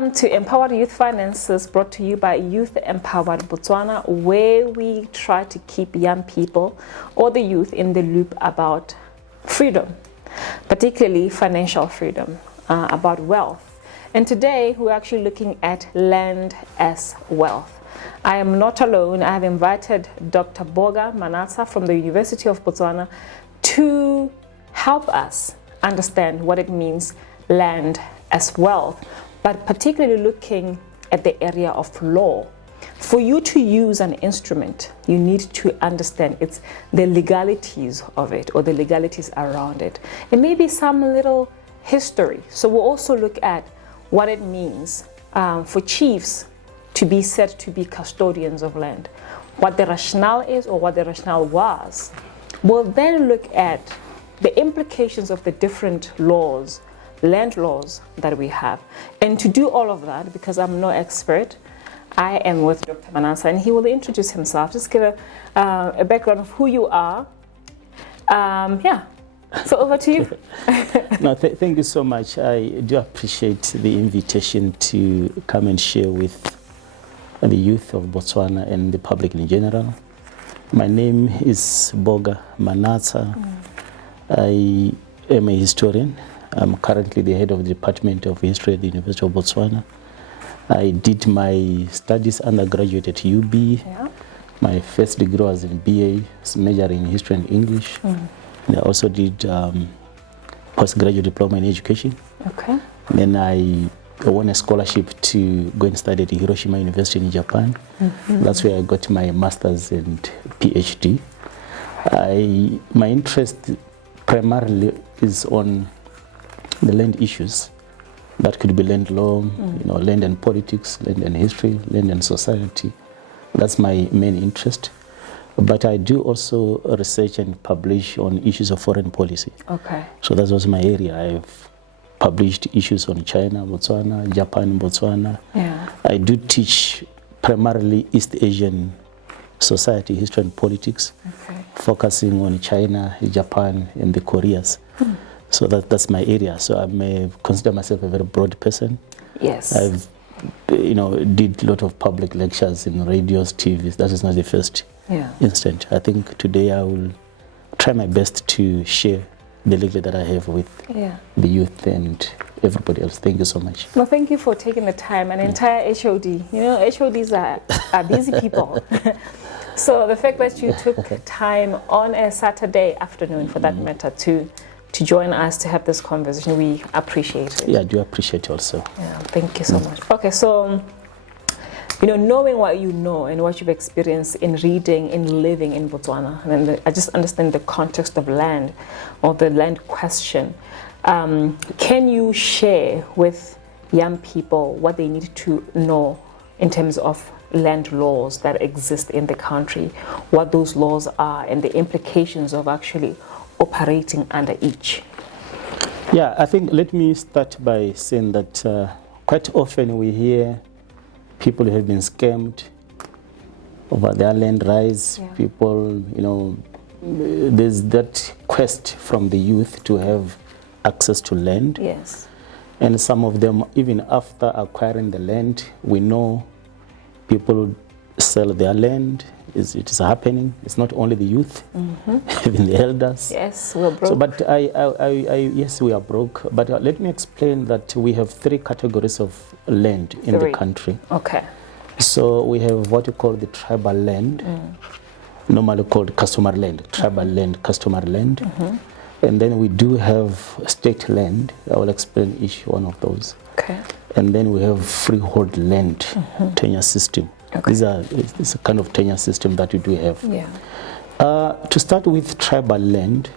Welcome to Empowered Youth Finances, brought to you by Youth Empowered Botswana, where we try to keep young people or the youth in the loop about freedom, particularly financial freedom, about wealth. And today we're actually looking at land as wealth. I am not alone. I have invited Dr. Boga Manatsha from the University of Botswana to help us understand what it means, land as wealth, but particularly looking at the area of law. For you to use an instrument, you need to understand the legalities of it, or the legalities around it. And maybe some little history. So we'll also look at what it means for chiefs to be said to be custodians of land, what the rationale is or what the rationale was. We'll then look at the implications of the different laws, land laws that we have. And to do all of that, because I'm no expert, I am with Dr. Manatsha, and he will introduce himself. Just give a background of who you are. Yeah, so over to you. No, thank you so much. I do appreciate the invitation to come and share with the youth of Botswana and the public in general. My name is Boga Manatsha. I am a historian. I'm currently the head of the Department of History at the University of Botswana. I did my studies undergraduate at UB. Yeah. My first degree was in BA, majoring in History and English. And I also did postgraduate diploma in education. Okay. Then I won a scholarship to go and study at Hiroshima University in Japan. That's where I got my master's and PhD. My interest primarily is on the land issues. That could be land law, land and politics, land and history, land and society. That's my main interest. But I do also research and publish on issues of foreign policy. Okay. So that was my area. I've published issues on China, Botswana, Japan, Botswana. Yeah. I do teach primarily East Asian society, history and politics, focusing on China, Japan, and the Koreas. So that's my area. So I consider myself a very broad person. Yes. I've, did a lot of public lectures in radios, TVs. That is not the first instant. I think today I will try my best to share the legacy that I have with the youth and everybody else. Thank you so much. Well, thank you for taking the time. An entire HOD. HODs are busy people. So the fact that you took time on a Saturday afternoon, for that matter, to join us to have this conversation, we appreciate it. Yeah, I do appreciate it also. Yeah, thank you so much. Okay, so, knowing what you know and what you've experienced in reading, in living in Botswana, and I just understand the context of land, or the land question. Can you share with young people what they need to know in terms of land laws that exist in the country, what those laws are, and the implications of actually operating under each? Yeah, I think let me start by saying that quite often we hear people who have been scammed over their land rights. Yeah. People, there's that quest from the youth to have access to land. Yes. And some of them, even after acquiring the land, we know people sell their land. It is happening. It's not only the youth, even the elders. Yes, we're broke. So, but yes, we are broke. But let me explain that we have three categories of land in the country. Okay. So we have what you call the tribal land, normally called customary land, tribal land, customary land. And then we do have state land. I will explain each one of those. Okay. And then we have freehold land, tenure system. Okay. It's a kind of tenure system that we do have. Yeah. To start with tribal land,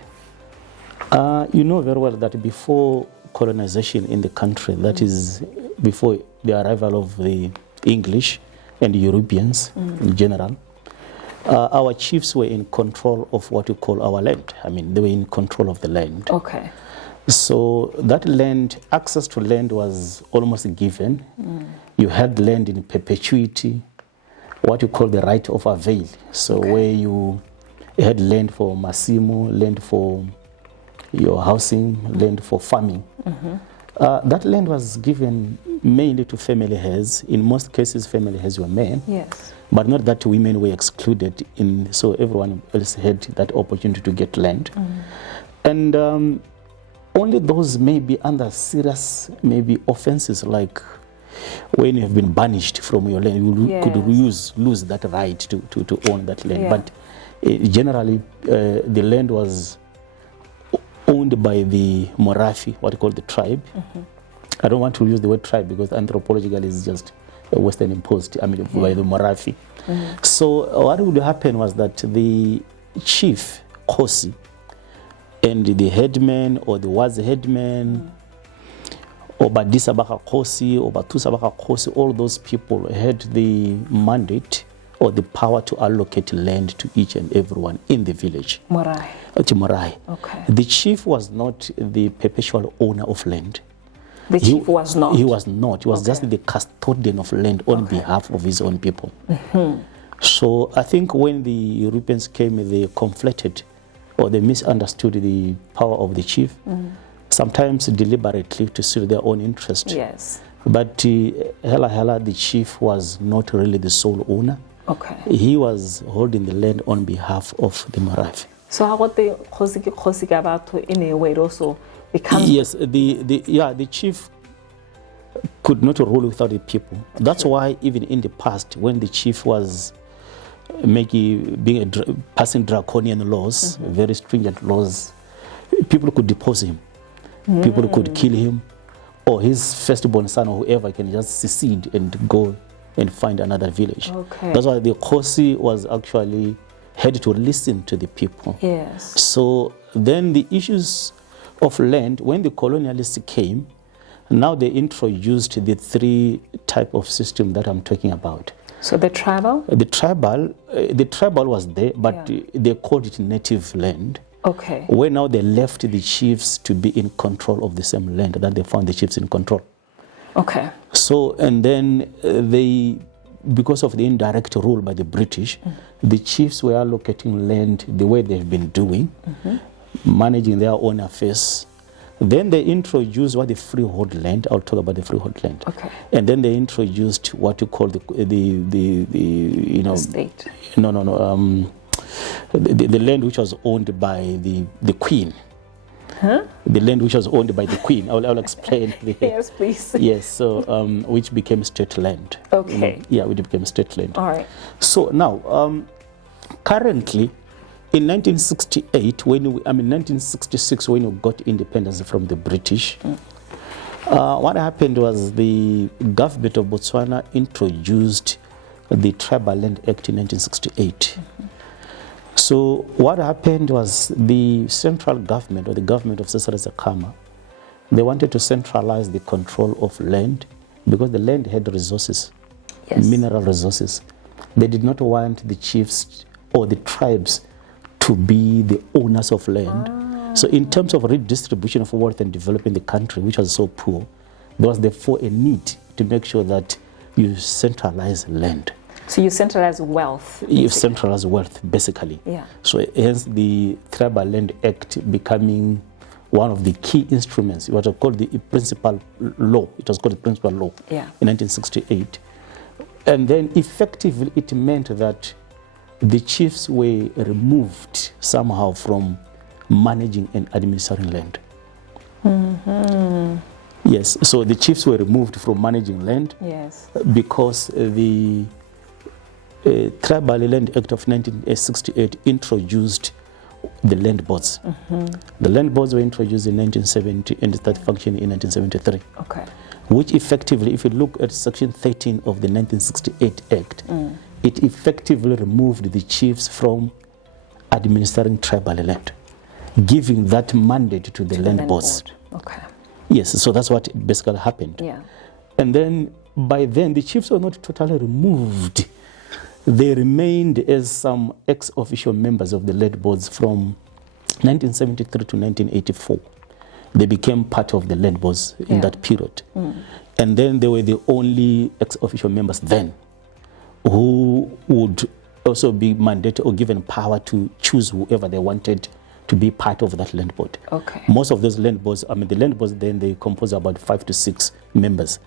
you know very well that before colonization in the country, that is before the arrival of the English and the Europeans in general, our chiefs were in control of what we call our land. I mean, they were in control of the land. Okay. So that land, access to land was almost given. You had land in perpetuity, what you call the right of avail. So where you had land for masimo, land for your housing, land for farming. That land was given mainly to family heirs. In most cases, family heirs were men. Yes. But not that women were excluded, so everyone else had that opportunity to get land. And only those may be under serious maybe offenses, like when you have been banished from your land, you could lose that right to own that land. But generally, the land was owned by the Morafi, what you call the tribe. I don't want to use the word tribe because anthropologically it's just a Western imposed, by the Morafi. So what would happen was that the chief, Kosi, and the headman or the was headman, or Badisabaka Kosi or Batusabaka Kosi, all those people had the mandate or the power to allocate land to each and everyone in the village. Morai. To Morai. Okay. The chief was not the perpetual owner of land. The chief was not? He was not. He was just the custodian of land on behalf of his own people. So I think when the Europeans came, they conflated or they misunderstood the power of the chief, sometimes deliberately to suit their own interest. Yes. But the chief was not really the sole owner. Okay. He was holding the land on behalf of the Maravi. So how about the Khosi Gabato in a way also becomes? Yes, the chief could not rule without the people. That's why even in the past, when the chief was passing draconian laws, very stringent laws, people could depose him. People could kill him, or his firstborn son or whoever can just secede and go and find another village. Okay. That's why the Khosi was actually had to listen to the people. Yes. So then the issues of land, when the colonialists came, now they introduced the three type of system that I'm talking about. So the tribal? The tribal was there, but they called it native land. Okay. Where now they left the chiefs to be in control of the same land that they found the chiefs in control. Okay. So, and then because of the indirect rule by the British, the chiefs were allocating land the way they've been doing, managing their own affairs. Then they introduced what the freehold land. I'll talk about the freehold land. Okay. And then they introduced what you call the state. The land which was owned by the queen. Huh? The land which was owned by the queen. I'll explain. Yes, please. Yes, so which became state land. Okay. Which became state land. All right. So now, currently, in 1968, 1966, when we got independence from the British, what happened was the government of Botswana introduced the Tribal Land Act in 1968. So what happened was the central government, or the government of Cecil Zakama, they wanted to centralize the control of land because the land had resources, mineral resources. They did not want the chiefs or the tribes to be the owners of land. So in terms of redistribution of wealth and developing the country, which was so poor, there was therefore a need to make sure that you centralize land. So you centralize wealth. Basically. You centralize wealth, basically. Yeah. So hence the Tribal Land Act becoming one of the key instruments, what was called the principal law. It was called the principal law in 1968. And then effectively it meant that the chiefs were removed somehow from managing and administering land. Yes, so the chiefs were removed from managing land because the Tribal Land Act of 1968 introduced the land boards. The land boards were introduced in 1970 and started functioning in 1973. Okay. Which effectively, if you look at Section 13 of the 1968 Act, it effectively removed the chiefs from administering tribal land, giving that mandate to the land boards. Okay. Yes, so that's what basically happened. Yeah. And then, by then, the chiefs were not totally removed. They remained as some ex-official members of the land boards from 1973 to 1984. They became part of the land boards in that period. And then they were the only ex-official members then who would also be mandated or given power to choose whoever they wanted to to be part of that land board. Okay. Most of those land boards, I mean, the land boards then they compose about 5 to 6 members.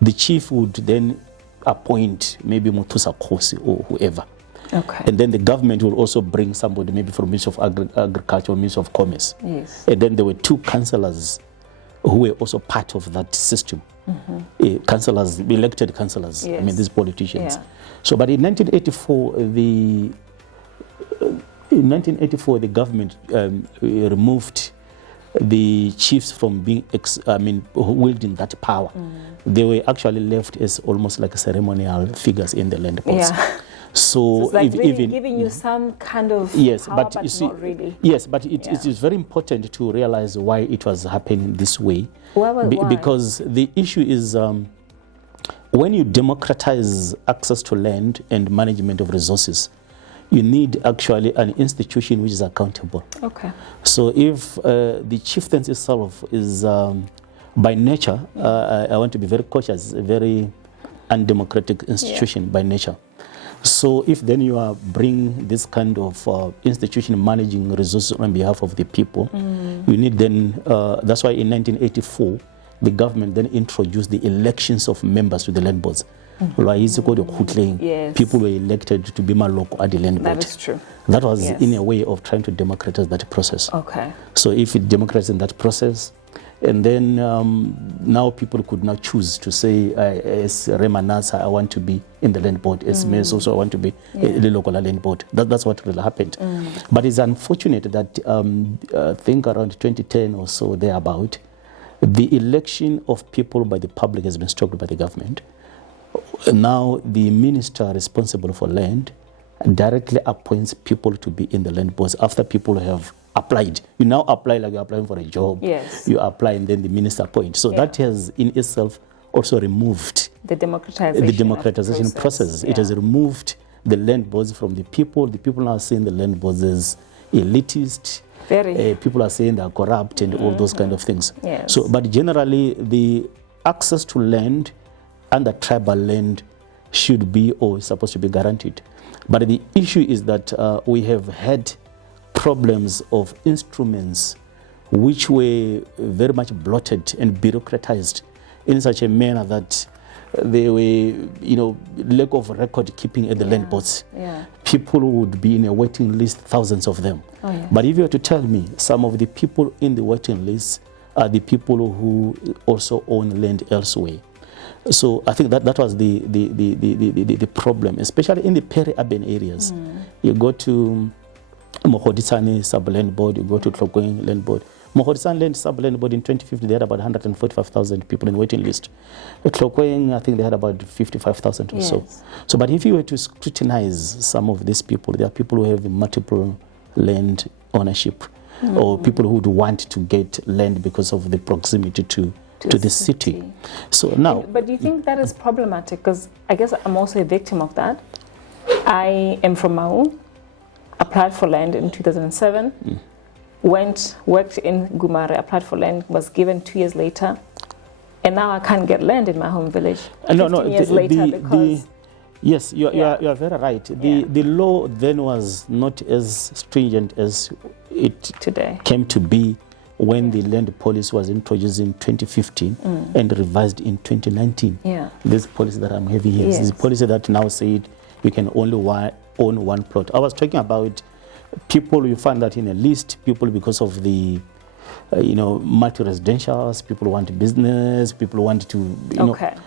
The chief would then appoint maybe Muthusa Khosi or whoever. Okay. And then the government will also bring somebody maybe from Ministry of Agriculture or Ministry of Commerce. Yes. And then there were 2 councillors who were also part of that system. Councillors, elected councillors, Yes. I mean, these politicians. Yeah. So, but in 1984, the government removed the chiefs from being, wielding that power. They were actually left as almost like ceremonial figures in the land boards. Yeah. So, It's like really even giving you some kind of yes, power, but you see, not really. yes, but it is very important to realize why it was happening this way. Why? Because the issue is when you democratize access to land and management of resources, you need actually an institution which is accountable. Okay. So if the chieftaincy itself is by nature, I want to be very cautious, a very undemocratic institution by nature. So if then you are bringing this kind of institution managing resources on behalf of the people, you need then, that's why in 1984, the government then introduced the elections of members to the land boards. Yes. People were elected to be maloko at the land board. That is true. That was in a way of trying to democratize that process. Okay. So if it democratized in that process, and then now people could now choose to say, as Manatsha, I want to be in the land board. As Mayor also, I want to be in the local land board. That's what really happened. But it's unfortunate that I think around 2010 or so, thereabout, the election of people by the public has been stopped by the government. Now the minister responsible for land directly appoints people to be in the land boards after people have applied. You now apply like you're applying for a job. Yes. You apply and then the minister appoints. So that has in itself also removed the democratization process. It has removed the land boards from the people. The people now seeing the land boards as elitist. People are saying they are corrupt and all those kind of things. Yes. So, but generally the access to land under tribal land should be or is supposed to be guaranteed. But the issue is that we have had problems of instruments which were very much blotted and bureaucratized in such a manner that they were, lack of record keeping at the land boards. People would be in a waiting list, thousands of them. But if you were to tell me, some of the people in the waiting list are the people who also own land elsewhere. So I think that was the problem, especially in the peri-urban areas. You go to Mogodisane sub-land board, you go to Tlokweng land board. Mogodisane land sub-land board in 2050, they had about 145,000 people in the waiting list. At Tlokweng, I think they had about 55,000 or so. So, but if you were to scrutinize some of these people, there are people who have multiple land ownership, or people who would want to get land because of the proximity to the city. So now, but do you think that is problematic? Because I guess I'm also a victim of that. I am from Mau, applied for land in 2007, worked in Gumare, applied for land, was given 2 years later, and now I can't get land in my home village. 15 years later because... Yes, you are very right. The law then was not as stringent as it today came to be when the land policy was introduced in 2015 and revised in 2019. This policy that I'm having here is a policy that now said you can only own one plot. I was talking about people, you find that in a list, people because of the multi-residentials, people want business, people want to,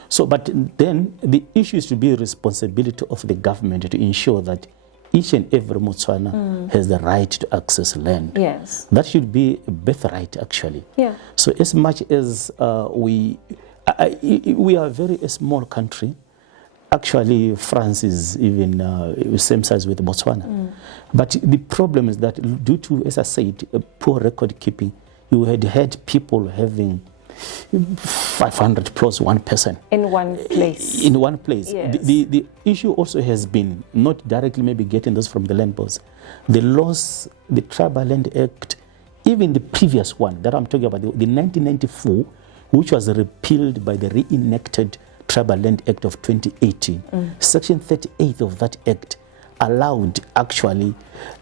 So, but then the issue is to be the responsibility of the government to ensure that each and every Botswana has the right to access land. Yes. That should be a birthright, actually. So as much as we are a very small country, actually France is even same size with Botswana. But the problem is that due to, as I said, poor record keeping, you had people having 500 plus one person. In one place. In one place. Yes. The issue also has been not directly maybe getting those from the land boards. The laws, the Tribal Land Act, even the previous one that I'm talking about, the 1994, which was repealed by the reenacted Tribal Land Act of 2018, Section 38 of that act allowed actually,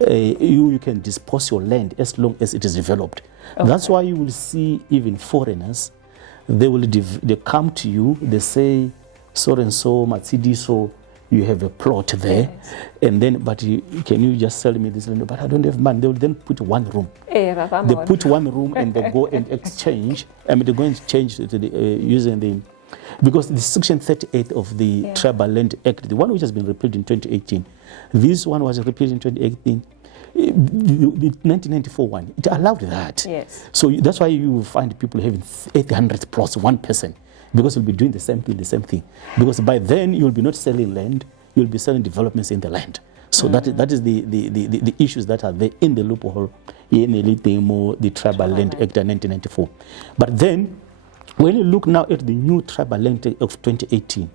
you can dispose your land as long as it is developed. Okay. That's why you will see even foreigners, they come to you, they say, so and so, Matsidi, so you have a plot there, yes. and then, but can you just sell me this land? But I don't have money. They will then put one room. They put one room and they go and exchange. I mean, they're going to change to the, using the, because the Section 38 of the Tribal Land Act, the one which has been repealed in 2018, this one was repealed in 2018. The 1994 one, it allowed that. Yes. So that's why you will find people having 800 plus one person, because you'll be doing the same thing. Because by then you'll be not selling land, you'll be selling developments in the land. So that is the issues that are there in the loophole in the Tribal Land Act of 1994. But then, when you look now at the new Tribal Land Act of 2018,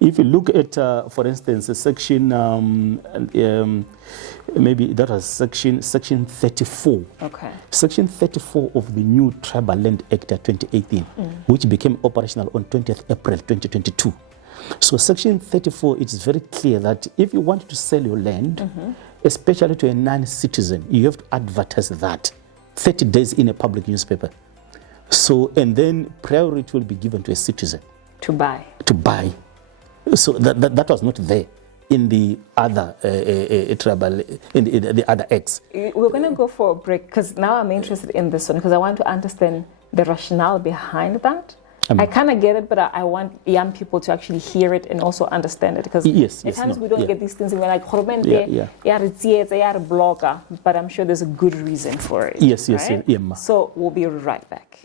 if you look at, for instance, a section, maybe that was section 34. Okay. Section 34 of the new Tribal Land Act of 2018, which became operational on 20th April 2022. So section 34, it is very clear that if you want to sell your land, especially to a non-citizen, you have to advertise that 30 days in a public newspaper. So, and then priority will be given to a citizen. To buy. To buy. So that was not there in the other tribal, in the other acts. We're going to go for a break, because now I'm interested in this one, because I want to understand the rationale behind that. I kind of get it, but I want young people to actually hear it and also understand it, because at times we don't get these things and we're like, blogger, but I'm sure there's a good reason for it. Yes, right? yes. So we'll be right back.